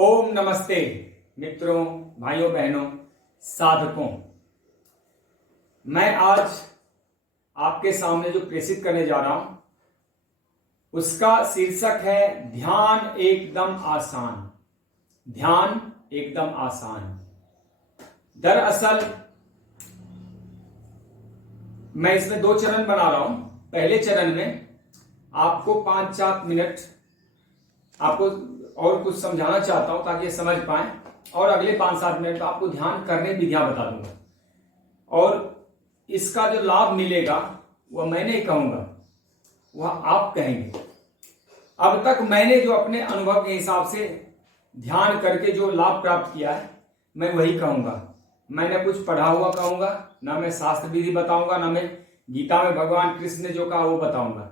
ओम नमस्ते मित्रों, भाइयों बहनों, साधकों। मैं आज आपके सामने जो प्रेषित करने जा रहा हूं उसका शीर्षक है ध्यान एकदम आसान। ध्यान एकदम आसान। दरअसल मैं इसमें 2 चरण बना रहा हूं। पहले चरण में आपको 5-7 मिनट आपको और कुछ समझाना चाहता हूं ताकि समझ पाए, और अगले 5-7 मिनट आपको ध्यान करने की विधियां बता दूंगा, और इसका जो लाभ मिलेगा वह मैं नहीं कहूंगा, वह आप कहेंगे। अब तक मैंने जो अपने अनुभव के हिसाब से ध्यान करके जो लाभ प्राप्त किया है मैं वही कहूंगा। मैंने कुछ पढ़ा हुआ कहूंगा, ना मैं शास्त्र विधि बताऊंगा, ना मैं गीता में भगवान कृष्ण ने जो कहा वो बताऊंगा,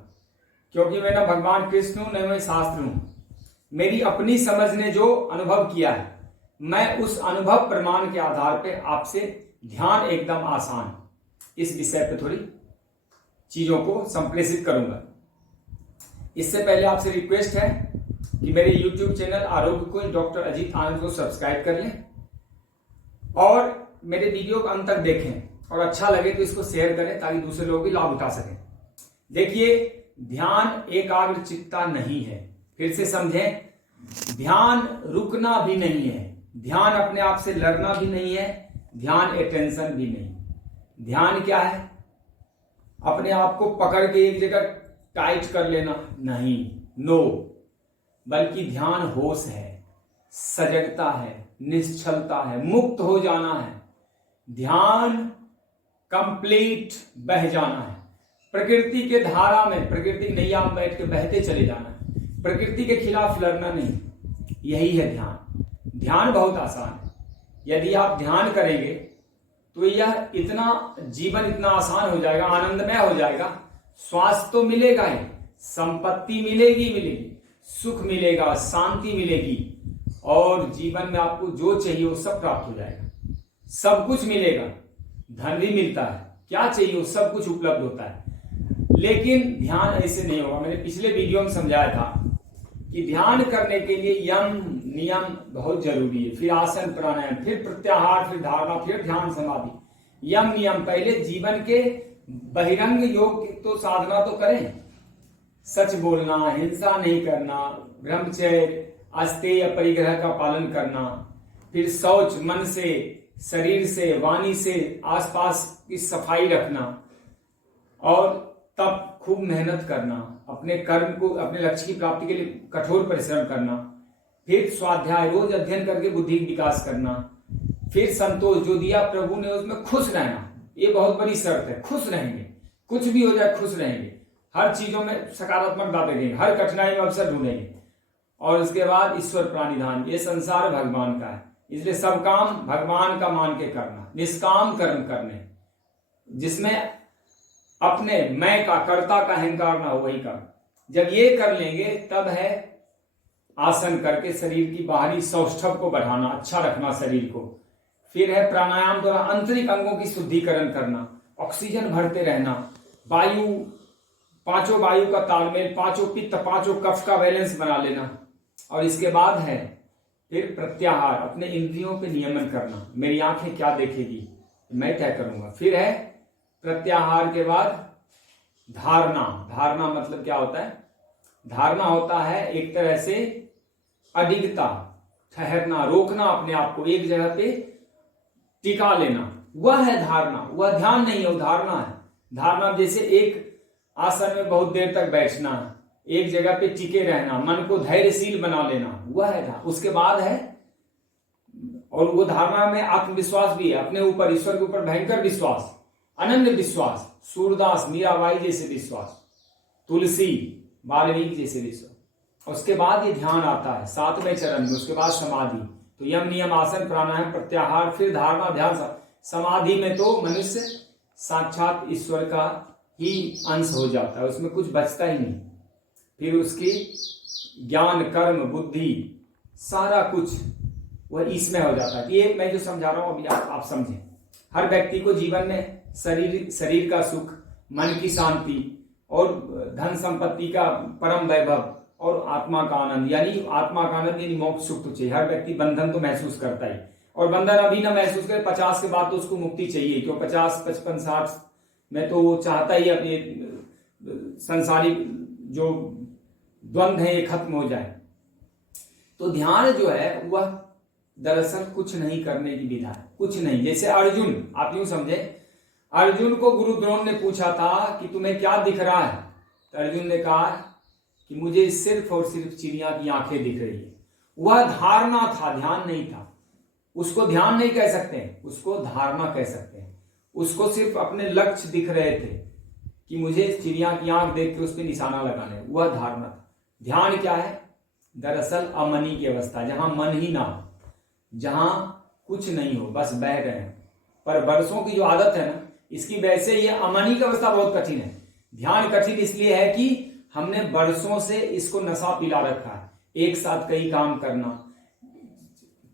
क्योंकि मैं ना भगवान कृष्ण हूं, न मैं शास्त्र हूं। मेरी अपनी समझ ने जो अनुभव किया है, मैं उस अनुभव प्रमाण के आधार पे आपसे ध्यान एकदम आसान इस विषय पे थोड़ी चीजों को संप्रेषित करूंगा। इससे पहले आपसे रिक्वेस्ट है कि मेरे YouTube चैनल आरोग्य कोच डॉक्टर अजीत आनंद को सब्सक्राइब कर लें और मेरे वीडियो को अंत तक देखें, और अच्छा लगे तो इसको शेयर करें ताकि दूसरे लोग भी लाभ उठा सकें। देखिए, ध्यान एकाग्र चित्ता नहीं है। फिर से समझें, ध्यान रुकना भी नहीं है, ध्यान अपने आप से लड़ना भी नहीं है, ध्यान अटेंशन भी नहीं। ध्यान क्या है? अपने आप को पकड़ के एक जगह टाइट कर लेना नहीं, नो, बल्कि ध्यान होश है, सजगता है, निश्चलता है, मुक्त हो जाना है। ध्यान कंप्लीट बह जाना है, प्रकृति के धारा में, प्रकृति नैया में बैठ के बहते चले जाना है, प्रकृति के खिलाफ लड़ना नहीं। यही है ध्यान। ध्यान बहुत आसान है। यदि आप ध्यान करेंगे तो यह इतना जीवन इतना आसान हो जाएगा, आनंदमय हो जाएगा। स्वास्थ्य तो मिलेगा ही, संपत्ति मिलेगी, सुख मिलेगा, शांति मिलेगी, और जीवन में आपको जो चाहिए वो सब प्राप्त हो जाएगा। सब कुछ मिलेगा, धन भी मिलता है, क्या चाहिए वो सब कुछ उपलब्ध होता है। लेकिन ध्यान ऐसे नहीं होगा। मैंने पिछले वीडियो में समझाया था कि ध्यान करने के लिए यम नियम बहुत जरूरी है, फिर आसन प्राणायाम, फिर प्रत्याहार, फिर धारणा, फिर ध्यान समाधि। यम नियम, पहले जीवन के बहिरंग योग तो साधना तो करें, सच बोलना, हिंसा नहीं करना, ब्रह्मचर्य, अस्तेय परिग्रह का पालन करना, फिर शौच, मन से, शरीर से, वाणी से आसपास की सफाई रखना, और तब खूब मेहनत करना, अपने कर्म को, अपने लक्ष्य की प्राप्ति के लिए कठोर परिश्रम करना, फिर स्वाध्याय, रोज अध्ययन करके बुद्धि विकास करना, फिर संतोष, जो दिया प्रभु ने उसमें खुश रहना। ये बहुत बड़ी शर्त है, खुश रहेंगे, कुछ भी हो जाए खुश रहेंगे, हर चीजों में सकारात्मक बातें देंगे, हर कठिनाई में अवसर ढूंढेंगे। और उसके बाद ईश्वर प्राणिधान, ये संसार भगवान का है, इसलिए सब काम भगवान का मान के करना, निष्काम कर्म करने, जिसमें अपने मैं का, कर्ता का अहंकार ना हो, वही काम। जब ये कर लेंगे तब है आसन करके शरीर की बाहरी सौष्ठव को बढ़ाना, अच्छा रखना शरीर को। फिर है प्राणायाम द्वारा आंतरिक अंगों की शुद्धिकरण करना, ऑक्सीजन भरते रहना, वायु, 5 वायु का तालमेल, 5 पित्त, 5 कफ का बैलेंस बना लेना। और इसके बाद है फिर प्रत्याहार, अपने इंद्रियों पे नियमन करना। मेरी आंखें क्या देखेगी मैं तय करूंगा। फिर है प्रत्याहार के बाद धारणा। धारणा मतलब क्या होता है? धारणा होता है एक तरह से अडिगता, ठहरना, रोकना, अपने आप को एक जगह पे टिका लेना, वह है धारणा। वह ध्यान नहीं है, वो धारणा है। धारणा जैसे एक आसन में बहुत देर तक बैठना, एक जगह पे टिके रहना, मन को धैर्यशील बना लेना, वह है ध्यान। उसके बाद है, और वो धारणा में आत्मविश्वास भी है, अपने ऊपर, ईश्वर के ऊपर भयंकर विश्वास, अनन्य विश्वास, सूरदास, मीराबाई जैसे विश्वास, तुलसी, वाल्मीकि जैसे विश्वास। उसके बाद ये ध्यान आता है 7वें चरण में। उसके बाद समाधि। तो यम नियम, आसन, प्राणायाम, प्रत्याहार, फिर धारणा, ध्यान। समाधि में तो मनुष्य साक्षात ईश्वर का ही अंश हो जाता है, उसमें कुछ बचता ही नहीं। फिर उसकी ज्ञान, कर्म, बुद्धि, सारा कुछ वह इसमें हो जाता है। ये मैं जो समझा रहा हूं अभी आप समझें। हर व्यक्ति को जीवन में शरीर का सुख, मन की शांति और धन संपत्ति का परम वैभव, और आत्मा का आनंद, यानी आत्मा का आनंद यानी मोक्ष सुख तो चाहिए। हर व्यक्ति बंधन तो महसूस करता ही, और बंधन अभी ना महसूस करे, 50 के बाद तो उसको मुक्ति चाहिए, क्यों 50, 55, 60 में तो वो चाहता ही अपने संसारिक जो द्वंद्व है ये खत्म हो जाए। तो ध्यान जो है वह दरअसल कुछ नहीं करने की विधा है, कुछ नहीं। जैसे अर्जुन, आप यूं समझे, अर्जुन को गुरु द्रोण ने पूछा था कि तुम्हें क्या दिख रहा है, तो अर्जुन ने कहा कि मुझे सिर्फ और सिर्फ चिड़िया की आंखें दिख रही है। वह धारणा था, ध्यान नहीं था। उसको ध्यान नहीं कह सकते, उसको धारणा कह सकते हैं। उसको सिर्फ अपने लक्ष्य दिख रहे थे कि मुझे चिड़िया की आंख देख के उस पर निशाना लगाना है, वह धारणा था। ध्यान क्या है? दरअसल अमनी की अवस्था, जहां मन ही ना हो, जहां कुछ नहीं हो, बस बह रहे हैं। पर वर्षों की जो आदत है ना, इसकी वजह से ये अमनी की अवस्था बहुत कठिन है। ध्यान कठिन इसलिए है कि हमने वर्षों से इसको नशा पिला रखा है, एक साथ कई काम करना,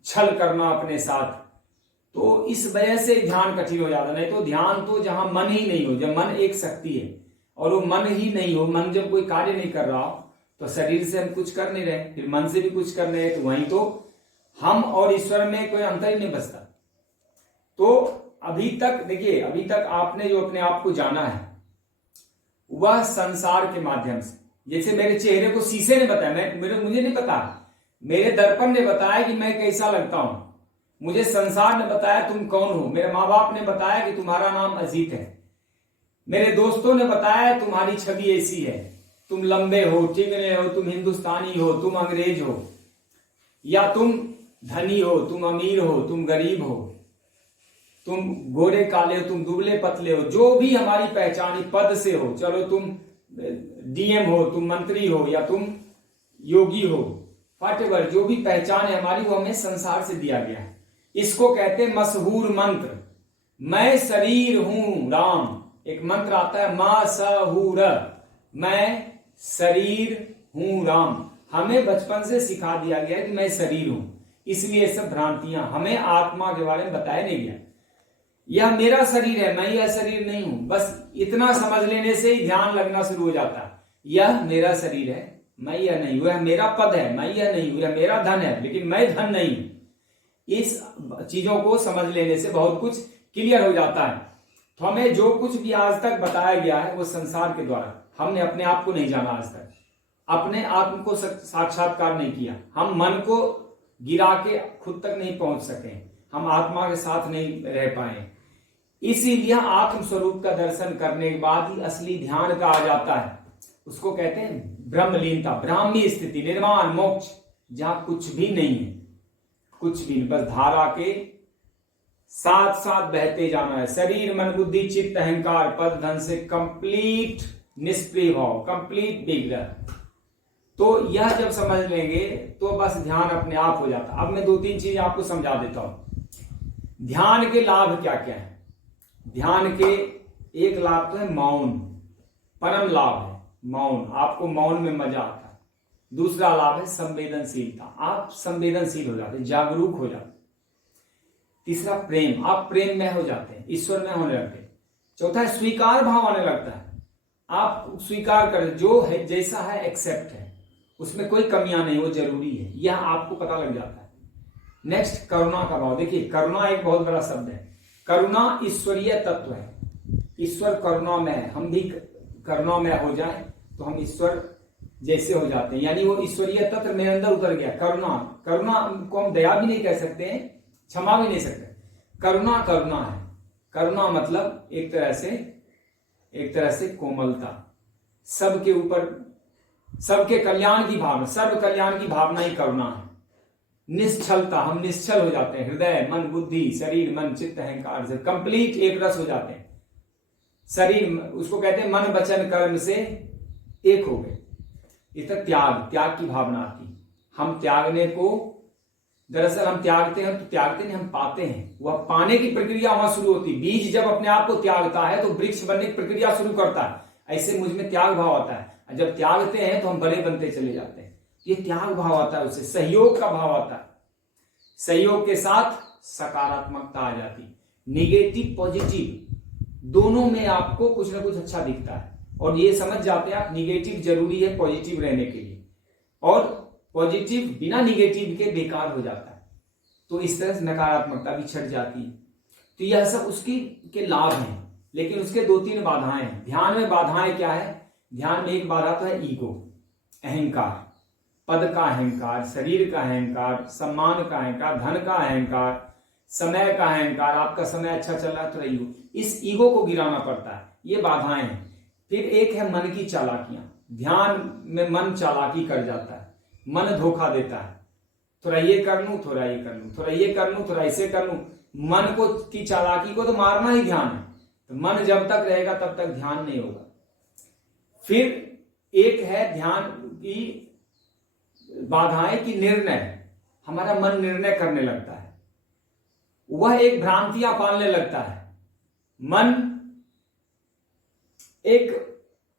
छल करना अपने साथ, तो इस वजह से ध्यान कठिन हो जाता। नहीं तो ध्यान तो जहां मन ही नहीं हो, जब मन एक शक्ति है और वो मन ही नहीं हो, मन जब कोई कार्य नहीं कर रहा हो, तो शरीर से हम कुछ कर नहीं रहे, फिर मन से भी कुछ कर रहे हैं, तो वहीं तो हम और ईश्वर में कोई अंतर ही नहीं बचता। तो अभी तक देखिए, अभी तक आपने जो अपने आप को जाना है वह संसार के माध्यम से। जैसे मेरे चेहरे को शीशे ने बताया, मुझे नहीं पता, मेरे दर्पण ने बताया कि मैं कैसा लगता हूं, मुझे संसार ने बताया तुम कौन हो, मेरे माँ बाप ने बताया कि तुम्हारा नाम अजीत है, मेरे दोस्तों ने बताया तुम्हारी छवि ऐसी है, तुम लंबे हो, चिकने हो, तुम हिंदुस्तानी हो, तुम अंग्रेज हो, या तुम धनी हो, तुम अमीर हो, तुम गरीब हो, तुम गोरे काले हो, तुम दुबले पतले हो, जो भी हमारी पहचान पद से हो, चलो तुम डीएम हो, तुम मंत्री हो, या तुम योगी हो, व्हाटएवर जो भी पहचान है हमारी, वो हमें संसार से दिया गया है। इसको कहते हैं मशहूर मंत्र, मैं शरीर हूं राम। एक मंत्र आता है मशहूर, मैं शरीर हूं राम। हमें बचपन से सिखा दिया गया कि मैं शरीर हूं, इसलिए सब भ्रांतियां, हमें आत्मा के बारे में बताया नहीं गया। यह मेरा शरीर है, मैं यह शरीर नहीं हूं, बस इतना समझ लेने से ही ध्यान लगना शुरू हो जाता है। यह मेरा शरीर है, मैं यह नहीं हूं, यह मेरा पद है, मैं यह नहीं हूं, यह मेरा धन है, लेकिन मैं धन नहीं हूं। इस चीजों को समझ लेने से बहुत कुछ क्लियर हो जाता है। तो हमें जो कुछ भी आज तक बताया गया है वो संसार के द्वारा, हमने अपने आप को नहीं जाना आज तक, अपने आत्म को साक्षात्कार नहीं किया, हम मन को गिरा के खुद तक नहीं पहुंच सके, हम आत्मा के साथ नहीं रह पाए। इसीलिए आत्म स्वरूप का दर्शन करने के बाद ही असली ध्यान का आ जाता है। उसको कहते हैं ब्रह्मलीनता, ब्राह्मी स्थिति, निर्वाण मोक्ष, जहां कुछ भी नहीं है, कुछ भी नहीं, बस धारा के साथ साथ बहते जाना है। शरीर मन बुद्धि चित्त अहंकार पद धन से कंप्लीट निष्क्रिय भाव, कंप्लीट विग्रह। तो यह जब समझ लेंगे तो बस ध्यान अपने आप हो जाता। अब मैं 2-3 चीज आपको समझा देता हूं। ध्यान के लाभ क्या क्या है? ध्यान के एक लाभ तो है मौन, परम लाभ है मौन, आपको मौन में मजा आता है। दूसरा लाभ है संवेदनशीलता, आप संवेदनशील हो जाते हैं, जागरूक हो जाते हैं। तीसरा प्रेम, आप प्रेम में हो जाते हैं, ईश्वर में होने लगते हैं। चौथा है स्वीकार भाव आने लगता है, आप स्वीकार कर जो है जैसा है एक्सेप्ट है, उसमें कोई कमियां नहीं, वो जरूरी है, यह आपको पता लग जाता है। नेक्स्ट करुणा का भाव, देखिए करुणा एक बहुत बड़ा शब्द है। करुणा ईश्वरीय तत्व है, ईश्वर करुणा में है, हम भी करुणा में हो जाए तो हम ईश्वर जैसे हो जाते हैं, यानी वो ईश्वरीय तत्व मेरे अंदर उतर गया। करुणा, करुणा को हम दया भी नहीं कह सकते हैं, क्षमा भी नहीं सकते, करुणा करुणा है। करुणा मतलब एक तरह से कोमलता, सबके ऊपर, सबके कल्याण की भावना, सर्व कल्याण की भावना ही करुणा है। निश्चलता, हम निश्चल हो जाते हैं, हृदय मन बुद्धि शरीर मन चित्त अहंकार से कंप्लीट एक रस हो जाते हैं। शरीर, उसको कहते हैं मन वचन कर्म से एक हो गए। इतना त्याग की भावना आती, हम त्यागने को, दरअसल हम त्यागते हैं तो त्यागते नहीं, हम पाते हैं। वह पाने की प्रक्रिया वहां शुरू होती है। बीज जब अपने आप को त्यागता है तो वृक्ष बनने की प्रक्रिया शुरू करता है। ऐसे मुझ में त्याग भाव आता है, जब त्यागते हैं तो हम बड़े बनते चले जाते हैं। ये त्याग भाव आता है, उससे सहयोग का भाव आता है, सहयोग के साथ सकारात्मकता आ जाती, निगेटिव पॉजिटिव दोनों में आपको कुछ ना कुछ अच्छा दिखता है। और ये समझ जाते हैं आप, निगेटिव जरूरी है पॉजिटिव रहने के लिए। और पॉजिटिव बिना निगेटिव के बेकार हो जाता है। तो इस तरह से नकारात्मकता भी छट जाती है। तो यह सब उसकी के लाभ हैं, लेकिन उसके 2-3 बाधाएं हैं। ध्यान में बाधाएं क्या है? ध्यान में एक बाधा तो है ईगो, अहंकार, पद का अहंकार, शरीर का अहंकार, सम्मान का अहंकार, धन का अहंकार, समय का अहंकार। आपका समय अच्छा चल रहा है तो ईगो, इस ईगो को गिराना पड़ता है, ये बाधाएं हैं। फिर एक है मन की चालाकियां। ध्यान में मन चालाकी कर जाता है, मन धोखा देता है, थोड़ा ये कर लूं, थोड़ा ये कर लूं, थोड़ा ये कर लूं, थोड़ा ऐसे कर लूं। मन को की चालाकी को तो मारना ही ध्यान है। तो मन जब तक रहेगा तब तक ध्यान नहीं होगा। फिर एक है ध्यान की बाधाएं की निर्णय, हमारा मन निर्णय करने लगता है, वह एक भ्रांतियां पालने लगता है। मन एक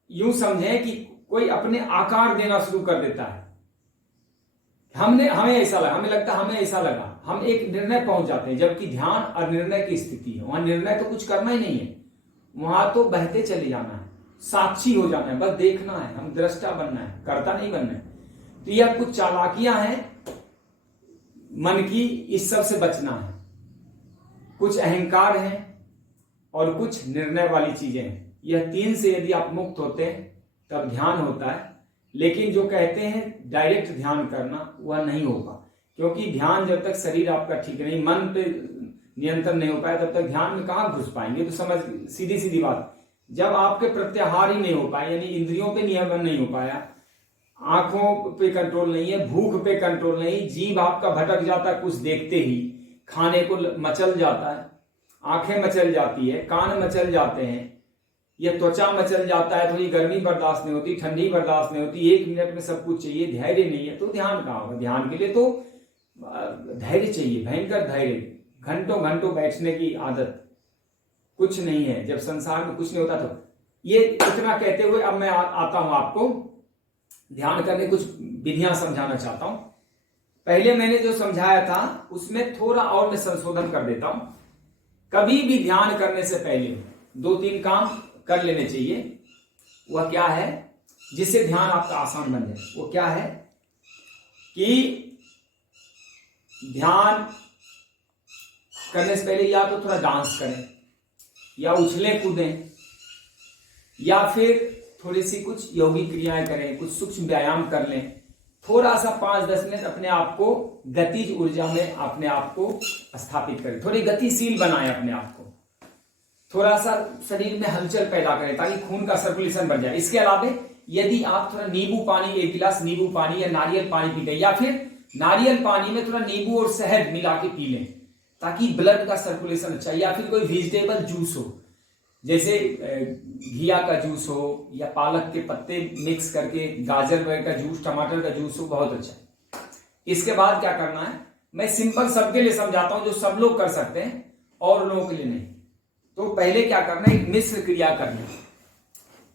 यूं समझे कि कोई अपने आकार देना शुरू कर देता है। हमें ऐसा लगा, हमें लगता है हमें ऐसा लगा, हम एक निर्णय पहुंच जाते हैं। जबकि ध्यान और निर्णय की स्थिति है, वहां निर्णय तो कुछ करना ही नहीं है, वहां तो बहते चले जाना है, साक्षी हो जाना है, बस देखना है, हम दृष्टा बनना है, कर्ता नहीं बनना है। तो यह कुछ चालाकियां हैं मन की, इस सब से बचना है। कुछ अहंकार है और कुछ निर्णय वाली चीजें हैं। यह 3 से यदि आप मुक्त होते हैं तब ध्यान होता है। लेकिन जो कहते हैं डायरेक्ट ध्यान करना, वह नहीं होगा, क्योंकि ध्यान जब तक शरीर आपका ठीक नहीं, मन पे नियंत्रण नहीं हो पाया, तब तक ध्यान में कहां घुस पाएंगे। तो समझ, सीधी सीधी बात, जब आपके प्रत्याहार ही नहीं हो पाए, यानी इंद्रियों पे नियमन नहीं हो पाया, आंखों पे कंट्रोल नहीं है, भूख पे कंट्रोल नहीं, जीभ आपका भटक जाता है कुछ देखते ही, खाने को मचल जाता है, आंखें मचल जाती है, कान मचल जाते हैं, यह त्वचा मचल जाता है, थोड़ी गर्मी बर्दाश्त नहीं होती, ठंडी बर्दाश्त नहीं होती, 1 मिनट में सब कुछ चाहिए, धैर्य नहीं है, तो ध्यान कहाँ होगा? ध्यान के लिए तो धैर्य चाहिए, भयंकर धैर्य, घंटों घंटों बैठने की आदत। कुछ नहीं है, जब संसार में कुछ नहीं होता तो। ये इतना कहते हुए अब मैं आता हूं आपको ध्यान करने कुछ विधियां समझाना चाहता हूं। पहले मैंने जो समझाया था उसमें थोड़ा और मैं संशोधन कर देता हूं। कभी भी ध्यान करने से पहले 2-3 काम कर लेने चाहिए। वह क्या है जिससे ध्यान आपका आसान बन जाए? वो क्या है कि ध्यान करने से पहले या तो थोड़ा डांस करें, या उछलें कूदें, या फिर थोड़ी सी कुछ योगी क्रियाएं करें, कुछ सूक्ष्म व्यायाम कर लें। थोड़ा सा 5-10 मिनट अपने आप को गतिज ऊर्जा में अपने आप को स्थापित करें, थोड़ी गतिशील बनाएं अपने आप को, थोड़ा सा शरीर में हलचल पैदा करें ताकि खून का सर्कुलेशन बढ़ जाए। इसके अलावा यदि आप थोड़ा नींबू पानी, 1 गिलास नींबू पानी या नारियल पानी पी लें, या फिर नारियल पानी में थोड़ा नींबू और शहद मिला के पी लें ताकि ब्लड का सर्कुलेशन अच्छा, या फिर कोई वेजिटेबल जूस हो, जैसे घिया का जूस हो, या पालक के पत्ते मिक्स करके गाजर का जूस, टमाटर का जूस हो, बहुत अच्छा। इसके बाद क्या करना है, मैं सिंपल सबके लिए समझाता हूं, जो सब लोग कर सकते हैं और लोगों के लिए नहीं। तो पहले क्या करना है, एक मिश्र क्रिया करनी,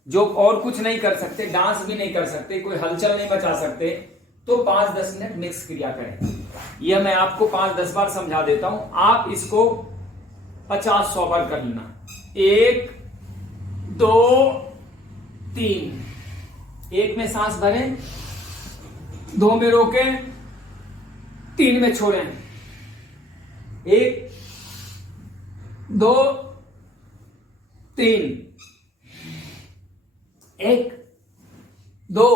जो और कुछ नहीं कर सकते, डांस भी नहीं कर सकते, कोई हलचल नहीं मचा सकते, तो 5-10 मिनट मिक्स क्रिया करें। यह मैं आपको 5-10 बार समझा देता हूं, आप इसको 50-100 बार कर लेना। 1 2 3, 1 में सांस भरें, 2 में रोकें, 3 में छोड़ें, 1 2 3, 1 2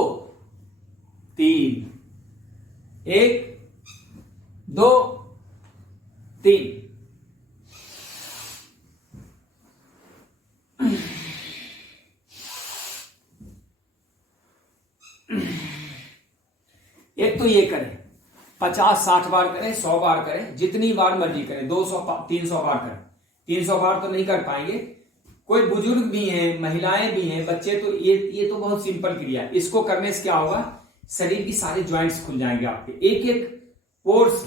3, 1 2 3। एक तो ये करें, 50-60 बार करें, 100 बार करें, जितनी बार मर्जी करें, 200-300 बार करें। 300 बार तो नहीं कर पाएंगे, कोई बुजुर्ग भी हैं, महिलाएं भी हैं, बच्चे, तो ये तो बहुत सिंपल क्रिया है। इसको करने से क्या होगा, शरीर की सारे ज्वाइंट्स खुल जाएंगे आपके, एक एक पोर्स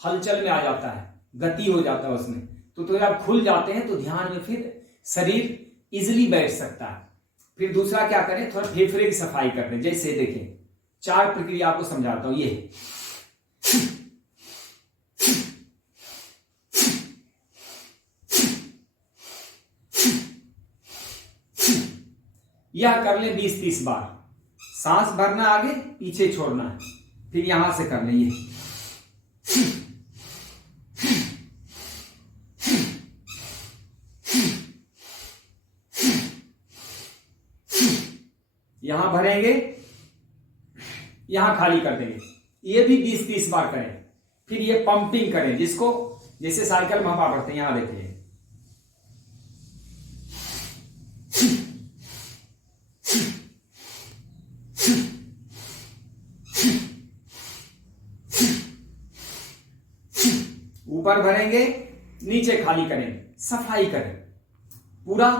हलचल में आ जाता है, गति हो जाता है उसमें, तो आप खुल जाते हैं, तो ध्यान में फिर शरीर इजिली बैठ सकता है। फिर दूसरा क्या करें, थोड़ा फेफड़े की सफाई कर दें। जैसे देखें, 4 प्रक्रिया आपको समझाता हूं। ये यह कर ले 20-30 बार। सांस भरना, आगे पीछे छोड़ना है, फिर यहां से कर लें यहां भरेंगे, यहां खाली कर देंगे। ये भी 20-30 बार करें। फिर ये पंपिंग करें, जिसको जैसे साइकिल में हवा भरते हैं, यहां देखिए। ऊपर भरेंगे, नीचे खाली करें, सफाई करें, पूरा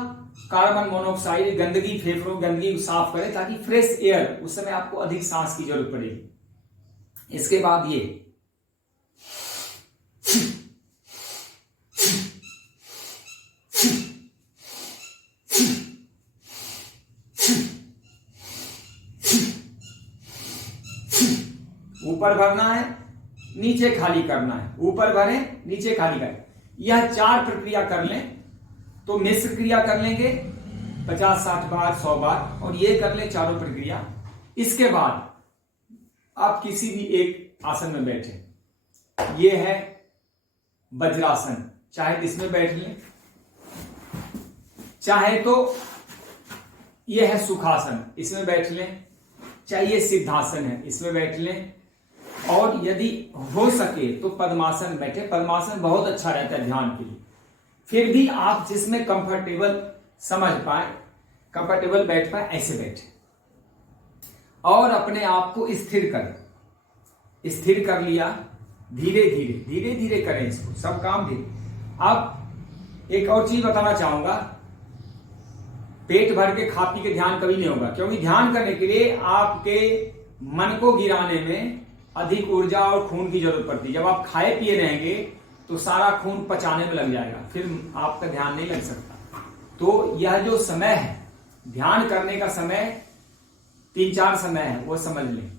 कार्बन मोनोऑक्साइड गंदगी, फेफड़ों गंदगी साफ करें ताकि फ्रेश एयर, उस समय आपको अधिक सांस की जरूरत पड़ेगी। इसके बाद ये ऊपर भरना है, नीचे खाली करना है। ऊपर भरें, नीचे खाली करें। यह 4 प्रक्रिया कर लें तो मिश्र क्रिया कर लेंगे 50-60 बार, 100 बार, और ये कर लें चारों प्रक्रिया। इसके बाद आप किसी भी एक आसन में बैठे। ये है वज्रासन, चाहे इसमें बैठ लें, चाहे तो ये है सुखासन, इसमें बैठ लें, चाहे ये सिद्धासन है, इसमें बैठ लें, और यदि हो सके तो पद्मासन बैठे। पद्मासन बहुत अच्छा रहता है ध्यान के लिए। फिर भी आप जिसमें कंफर्टेबल समझ पाए, कंफर्टेबल बैठ पाए, ऐसे बैठे और अपने आप को स्थिर करें। स्थिर कर लिया, धीरे धीरे धीरे धीरे करें इसको, सब काम धीरे। अब एक और चीज बताना चाहूंगा, पेट भर के खा पी के ध्यान कभी नहीं होगा, क्योंकि ध्यान करने के लिए आपके मन को गिराने में अधिक ऊर्जा और खून की जरूरत पड़ती है। जब आप खाए पिए रहेंगे तो सारा खून पचाने में लग जाएगा, फिर आपका ध्यान नहीं लग सकता। तो यह जो समय है ध्यान करने का समय, 3-4 समय है, वो समझ लें।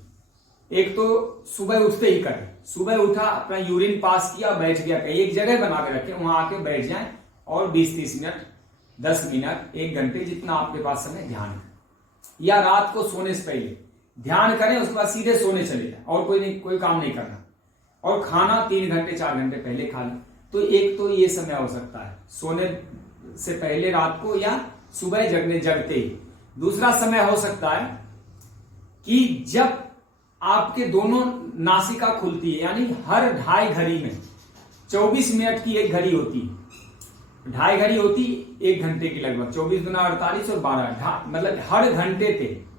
एक तो सुबह उठते ही करें। सुबह उठा, अपना यूरिन पास किया, बैठ गया, कहीं एक जगह बना के रखें, वहां आके बैठ जाएं और 20-30 मिनट, 10 मिनट, 1 घंटे, जितना आपके पास समय ध्यान है। या रात को सोने से पहले ध्यान करें, उसके बाद सीधे सोने चले जाए और कोई काम नहीं करना। और खाना 3 घंटे 4 घंटे पहले खा लें। तो एक तो ये समय हो सकता है सोने से पहले रात को, या सुबह जगते ही। दूसरा समय हो सकता है कि जब आपके दोनों नासिका खुलती है, यानी हर 2.5 घड़ी में 24 मिनट की एक घड़ी होती है। 2.5 घड़ी होती 1 घंटे की लगभग, 24 गुना 48 और 12, मतलब हर घंटे पे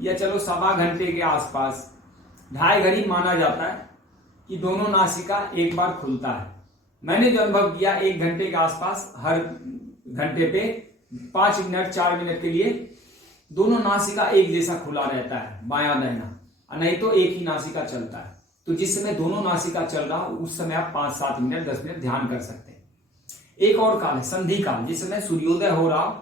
या चलो 1.25 घंटे के आसपास 2.5 घड़ी माना जाता है कि दोनों नासिका एक बार खुलता है। मैंने जो अनुभव किया, 1 घंटे के आसपास हर घंटे पे 5 मिनट 4 मिनट के लिए दोनों नासिका एक जैसा खुला रहता है, बायां दाहिना, नहीं तो एक ही नासिका चलता है। तो जिस समय दोनों नासिका चल रहा हो उस समय आप 5-7 मिनट 10 मिनट ध्यान कर सकते हैं। एक और काल है संधि काल, जिस समय सूर्योदय हो रहा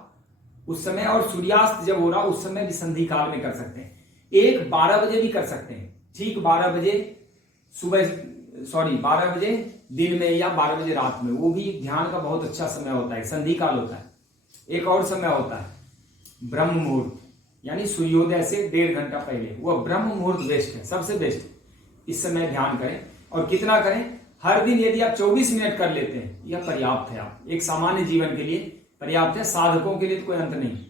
उस समय और सूर्यास्त जब हो रहा उस समय भी संधि काल में कर सकते हैं। 12 बजे भी कर सकते हैं, ठीक 12 बजे सुबह, 12 बजे दिन में या 12 बजे रात में, वो भी ध्यान का बहुत अच्छा समय होता है, संधि काल होता है। एक और समय होता है ब्रह्म मुहूर्त, यानी सूर्योदय से 1.5 घंटा पहले, वह ब्रह्म मुहूर्त बेस्ट है, सबसे बेस्ट। इस समय ध्यान करें, और कितना करें, हर दिन यदि आप 24 मिनट कर लेते हैं, यह पर्याप्त है। आप एक सामान्य जीवन के लिए पर्याप्त है, साधकों के लिए तो कोई अंत नहीं।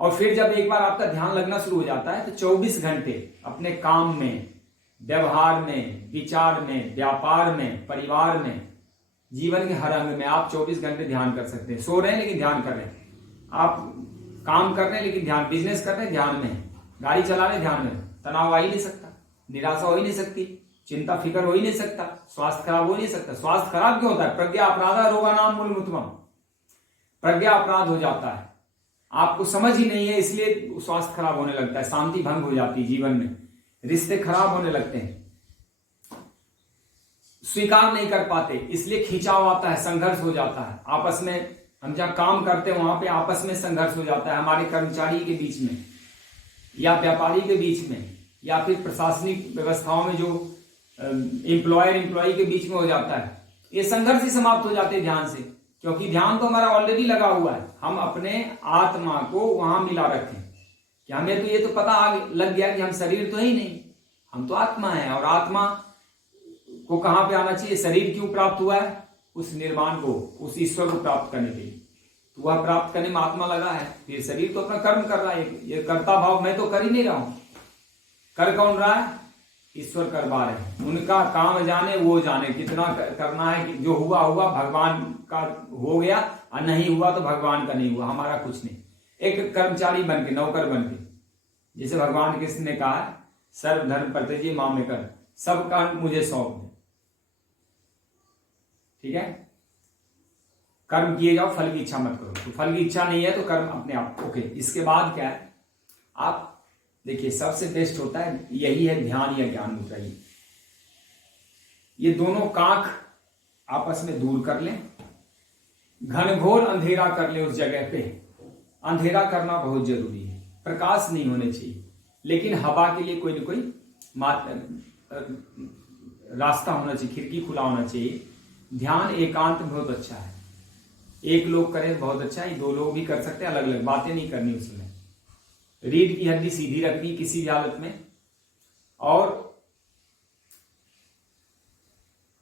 और फिर जब एक बार आपका ध्यान लगना शुरू हो जाता है तो 24 घंटे अपने काम में, व्यवहार में, विचार में, व्यापार में, परिवार में, जीवन के हर अंग में आप 24 घंटे ध्यान कर सकते हैं। सो रहे हैं लेकिन ध्यान कर रहे हैं, आप काम कर रहे हैं लेकिन ध्यान, बिजनेस कर रहे हैं ध्यान में, गाड़ी चला रहे ध्यान में, तनाव आ ही नहीं सकता, निराशा हो ही नहीं सकती, चिंता फिक्र हो ही नहीं सकता, स्वास्थ्य खराब हो नहीं सकता। स्वास्थ्य खराब क्यों होता है? प्रज्ञा अपराधा रोगा नाम मूलमुत्तमम्, प्रज्ञा अपराध हो जाता है, आपको समझ ही नहीं है, इसलिए स्वास्थ्य खराब होने लगता है, शांति भंग हो जाती है जीवन में, रिश्ते खराब होने लगते हैं, स्वीकार नहीं कर पाते, इसलिए खिंचाव आता है, संघर्ष हो जाता है आपस में। हम जहां काम करते हैं वहां पे आपस में संघर्ष हो जाता है, हमारे कर्मचारी के बीच में या व्यापारी के बीच में, या फिर प्रशासनिक व्यवस्थाओं में जो एम्प्लॉयर एम्प्लॉई के बीच में हो जाता है। ये संघर्ष ही समाप्त हो जाते हैं ध्यान से, क्योंकि ध्यान तो हमारा ऑलरेडी लगा हुआ है, हम अपने आत्मा को वहां मिला रखें। कि हमें तो ये तो पता लग गया कि हम शरीर तो है ही नहीं, हम तो आत्मा है। और आत्मा को कहां पे आना चाहिए? शरीर क्यों प्राप्त हुआ है? उस निर्वाण को, उस ईश्वर को प्राप्त करने के लिए। तो वह प्राप्त करने में आत्मा लगा है, फिर शरीर तो अपना कर्म कर रहा है। ये कर्ता भाव मैं तो कर ही नहीं रहा हूं। कर कौन रहा है? ईश्वर करवा रहे हैं। उनका काम जाने वो जाने, कितना करना है। कि जो हुआ हुआ भगवान का हो गया, और नहीं हुआ तो भगवान का नहीं हुआ, हमारा कुछ नहीं। एक कर्मचारी बन के, नौकर बन के, जैसे भगवान कृष्ण ने कहा है, सर्व धर्म परित्यज्य माम एकम, सब काम मुझे सौंप दे। ठीक है, कर्म किए जाओ, फल की इच्छा मत करो। तो फल की इच्छा नहीं है तो कर्म अपने आप। ओके, इसके बाद क्या है? आप देखिए, सबसे बेस्ट होता है यही है, ध्यान या ज्ञान मुद्रा। ये दोनों कांख आपस में दूर कर लें, घनघोर अंधेरा कर ले उस जगह पे। अंधेरा करना बहुत जरूरी है, प्रकाश नहीं होने चाहिए, लेकिन हवा के लिए कोई ना कोई रास्ता होना चाहिए, खिड़की खुला होना चाहिए। ध्यान एकांत बहुत अच्छा है, एक लोग करें बहुत अच्छा है, दो लोग भी कर सकते हैं, अलग अलग बातें नहीं करनी उसमें। रीढ़ की हड्डी सीधी रखनी किसी भी हालत में। और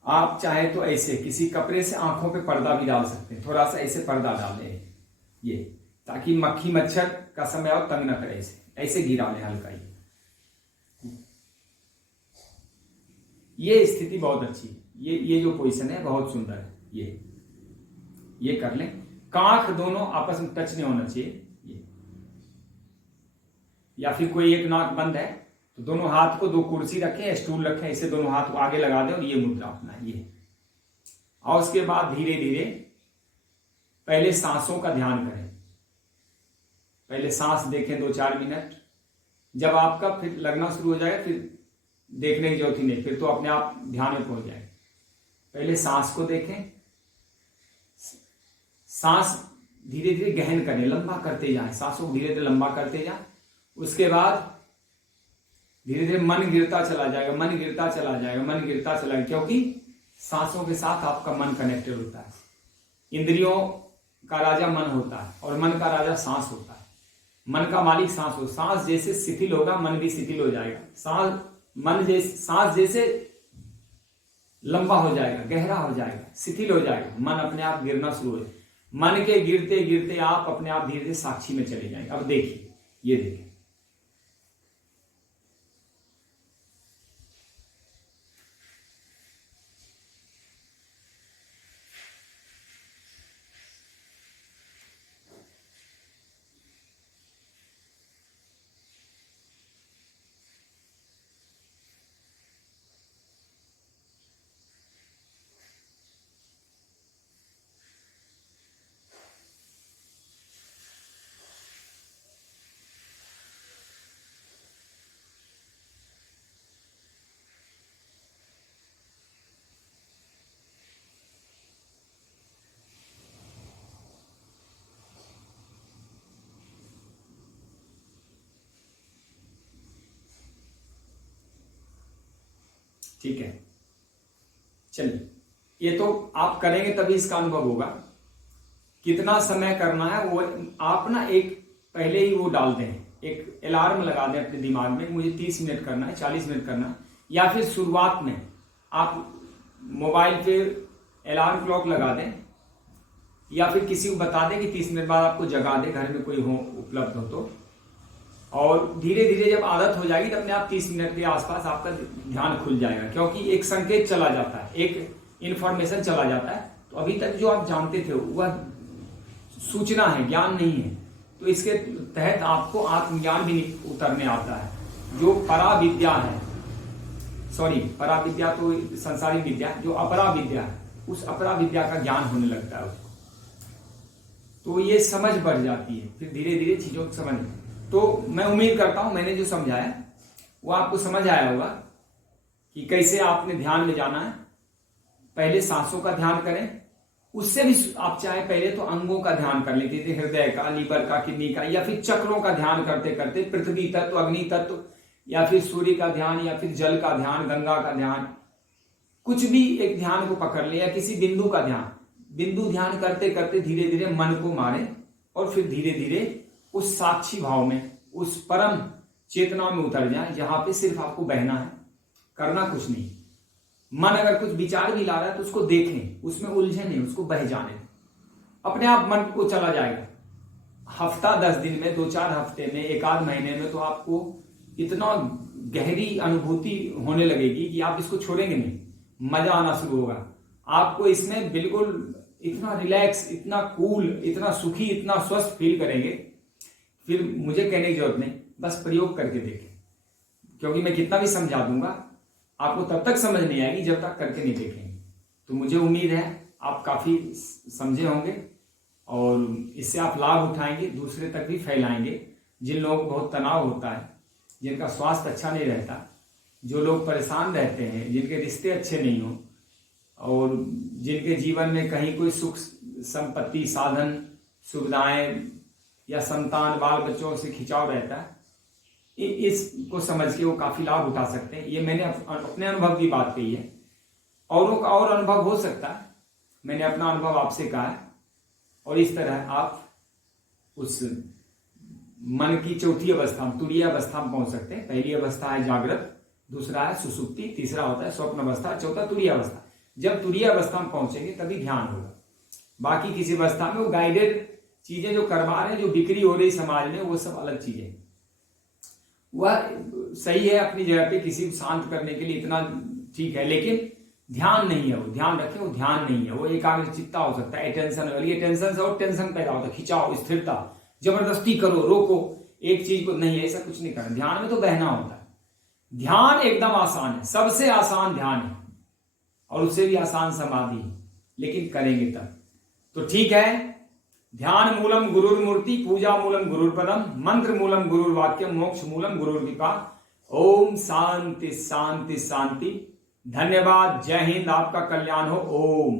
आप चाहे तो ऐसे किसी कपड़े से आंखों पे पर्दा भी डाल सकते हैं, थोड़ा सा ऐसे पर्दा डाल दें ये, ताकि मक्खी मच्छर का समय और तंग न करे। ऐसे गिरा लें हल्का ही। ये स्थिति बहुत अच्छी है, ये जो पोजीशन है बहुत सुंदर है। ये कर लें। कांख दोनों आपस में टच नहीं होना चाहिए। या फिर कोई एक नाक बंद है तो दोनों हाथ को, दो कुर्सी रखें, स्टूल रखें, ऐसे दोनों हाथ को आगे लगा दें और ये मुद्रा अपना ये। और उसके बाद धीरे धीरे पहले सांसों का ध्यान करें। पहले सांस देखें 2-4 मिनट। जब आपका फिर लगना शुरू हो जाएगा, फिर देखने की जरूरत ही नहीं, फिर तो अपने आप ध्यान में पहुंच जाएगा। पहले सांस को देखें, सांस धीरे धीरे गहन करें, लंबा करते जाएं, सांसों को धीरे धीरे लंबा करते जाएं। उसके बाद धीरे धीरे मन गिरता चला जाएगा, मन गिरता चला जाएगा, मन गिरता चला जाएगा, क्योंकि सांसों के साथ आपका मन कनेक्टेड होता है। इंद्रियों का राजा मन होता है और मन का राजा सांस होता है। मन का मालिक सांस हो। सांस जैसे शिथिल होगा, मन भी शिथिल हो जाएगा। सांस जैसे लंबा हो जाएगा, गहरा हो जाएगा, शिथिल हो जाएगा, मन अपने आप गिरना शुरू हो जाएगा। मन के गिरते गिरते आप अपने आप धीरे धीरे साक्षी में चले जाएंगे। अब देखिए, ये देखिए, ठीक है। चलिए, ये तो आप करेंगे तभी इसका अनुभव होगा। कितना समय करना है वो आप ना एक पहले ही वो डाल दें, एक अलार्म लगा दें अपने दिमाग में, मुझे 30 मिनट करना है, 40 मिनट करना है। या फिर शुरुआत में आप मोबाइल पे अलार्म क्लॉक लगा दें, या फिर किसी को बता दें कि 30 मिनट बाद आपको जगा दे, घर में कोई हो उपलब्ध हो तो। और धीरे धीरे जब आदत हो जाएगी तो अपने आप 30 मिनट के आसपास आपका ध्यान खुल जाएगा, क्योंकि एक संकेत चला जाता है, एक इंफॉर्मेशन चला जाता है। तो अभी तक जो आप जानते थे वह सूचना है, ज्ञान नहीं है। तो इसके तहत आपको आत्मज्ञान भी उतरने आता है, जो परा विद्या है। सॉरी, परा विद्या तो संसारी विद्या, जो अपरा विद्या है, उस अपरा विद्या का ज्ञान होने लगता है उसको। तो ये समझ बढ़ जाती है, फिर धीरे धीरे चीजों को समझ। तो मैं उम्मीद करता हूं मैंने जो समझाया वो आपको समझ आया होगा कि कैसे आपने ध्यान में जाना है। पहले सांसों का ध्यान करें, उससे भी आप चाहे पहले तो अंगों का ध्यान कर लेते थे, हृदय का, लीवर का, किडनी का, या फिर चक्रों का ध्यान करते करते पृथ्वी तत्व, अग्नि तत्व, या फिर सूर्य का ध्यान, या फिर जल का ध्यान, गंगा का ध्यान, कुछ भी एक ध्यान को पकड़ ले, या किसी बिंदु का ध्यान। बिंदु ध्यान करते करते धीरे धीरे मन को मारे और फिर धीरे धीरे उस साक्षी भाव में उस परम चेतना में उतर जाएं जहां पे सिर्फ आपको बहना है, करना कुछ नहीं। मन अगर कुछ विचार भी ला रहा है तो उसको देखें, उसमें उलझे नहीं, उसको बह जाने दें, अपने आप मन को चला जाएगा। हफ्ता 10 दिन में, 2-4 हफ्ते में, 1-आध महीने में तो आपको इतना गहरी अनुभूति होने लगेगी कि आप इसको छोड़ेंगे नहीं, मजा आना शुरू होगा आपको इसमें। बिल्कुल इतना रिलैक्स, इतना कूल, इतना सुखी, इतना स्वस्थ फील करेंगे, फिर मुझे कहने की जरूरत नहीं, बस प्रयोग करके देखें। क्योंकि मैं कितना भी समझा दूंगा आपको तब तक समझ नहीं आएगी जब तक करके नहीं देखेंगे। तो मुझे उम्मीद है आप काफी समझे होंगे और इससे आप लाभ उठाएंगे, दूसरे तक भी फैलाएंगे। जिन लोगों को बहुत तनाव होता है, जिनका स्वास्थ्य अच्छा नहीं रहता, जो लोग परेशान रहते हैं, जिनके रिश्ते अच्छे नहीं हो और जिनके जीवन में कहीं कोई सुख संपत्ति, साधन, सुविधाएं या संतान, बाल बच्चों से खिंचाव रहता है, इसको समझ के वो काफी लाभ उठा सकते हैं। ये मैंने अपने अनुभव की बात कही है, औरों का और अनुभव हो सकता है, मैंने अपना अनुभव आपसे कहा है। और इस तरह आप उस मन की चौथी अवस्था, तुरीय अवस्था में पहुंच सकते हैं। पहली अवस्था है जागृत, दूसरा है सुसुप्ति, तीसरा होता है स्वप्न अवस्था, चौथा तुरीय अवस्था। जब तुरीय अवस्था में पहुंचेंगे तभी ध्यान होगा। बाकी किसी अवस्था में वो गाइडेड चीजें जो करवा रहे हैं, जो बिक्री हो रही समाज में, वो सब अलग चीजें। वह सही है अपनी जगह पे, किसी को शांत करने के लिए इतना ठीक है, लेकिन ध्यान नहीं है वो। ध्यान रखें, वो ध्यान नहीं है, वो एकाग्रचित्ता हो सकता है, अटेंशन। ये टेंशन से और टेंशन पैदा होता है, खिंचाव, स्थिरता, जबरदस्ती करो, रोको एक चीज को, नहीं ऐसा कुछ नहीं करना। ध्यान में तो बहना होता है। ध्यान एकदम आसान है, सबसे आसान ध्यान है और उससे भी आसान समाधि है, लेकिन करेंगे तब तो ठीक है। ध्यान मूलम गुरुर्मूर्ति, पूजा मूलम गुरुर्पदम, मंत्र मूलम गुरुर्वाक्यम, मोक्ष मूलम गुरुर्कृपा। ओम शांति शांति शांति। धन्यवाद। जय हिंद। आपका कल्याण हो। ओम।